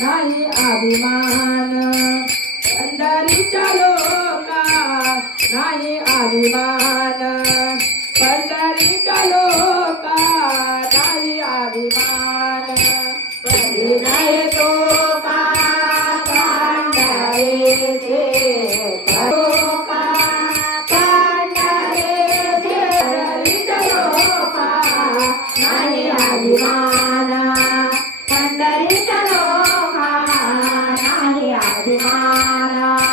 नाही अभिमान पंढरीच्या लोका नाही अभिमान पंढरीच्या लोका नाही अभिमान परिणय तो का पंढरीचे लोका पंढरीचे पंढरीच्या लोका नाही अभिमान पंढरीच्या लोका नाही अभिमान